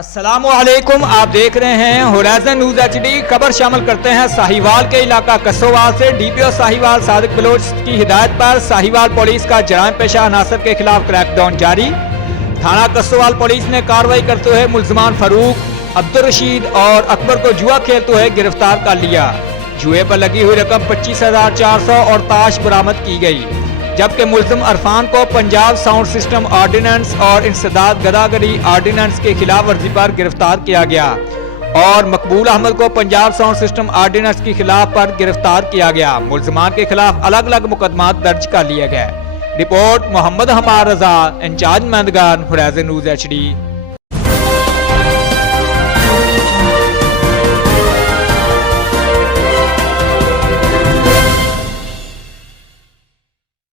अस्सलामुअलैकुम, आप देख रहे हैं होराइजन न्यूज HD। खबर शामिल करते हैं साहिवाल के इलाका कसोवाल से। DPO साहिवाल सादिक बलोच की हिदायत पर साहिवाल पुलिस का जराइम पेशा अनासर के खिलाफ क्रैकडाउन जारी। थाना कसोवाल पुलिस ने कार्रवाई करते हुए मुल्ज़मान फारूक, अब्दुल रशीद और अकबर को जुआ खेलते हुए गिरफ्तार कर लिया। जुए पर लगी हुई रकम 25,400 और ताश बरामद की गई, जबकि मुल्ज़िम अरफान को पंजाब साउंड सिस्टम ऑर्डिनेंस और इंसदाद गदागरी ऑर्डिनेंस के खिलाफ वर्जी पर गिरफ्तार किया गया और मकबूल अहमद को पंजाब साउंड सिस्टम ऑर्डिनेंस के खिलाफ पर गिरफ्तार किया गया। मुल्ज़िमान के खिलाफ अलग अलग मुकदमा दर्ज कर लिए गए। रिपोर्ट मोहम्मद हमार रजा, इंचार्ज मेंदगान, होराइजन न्यूज HD।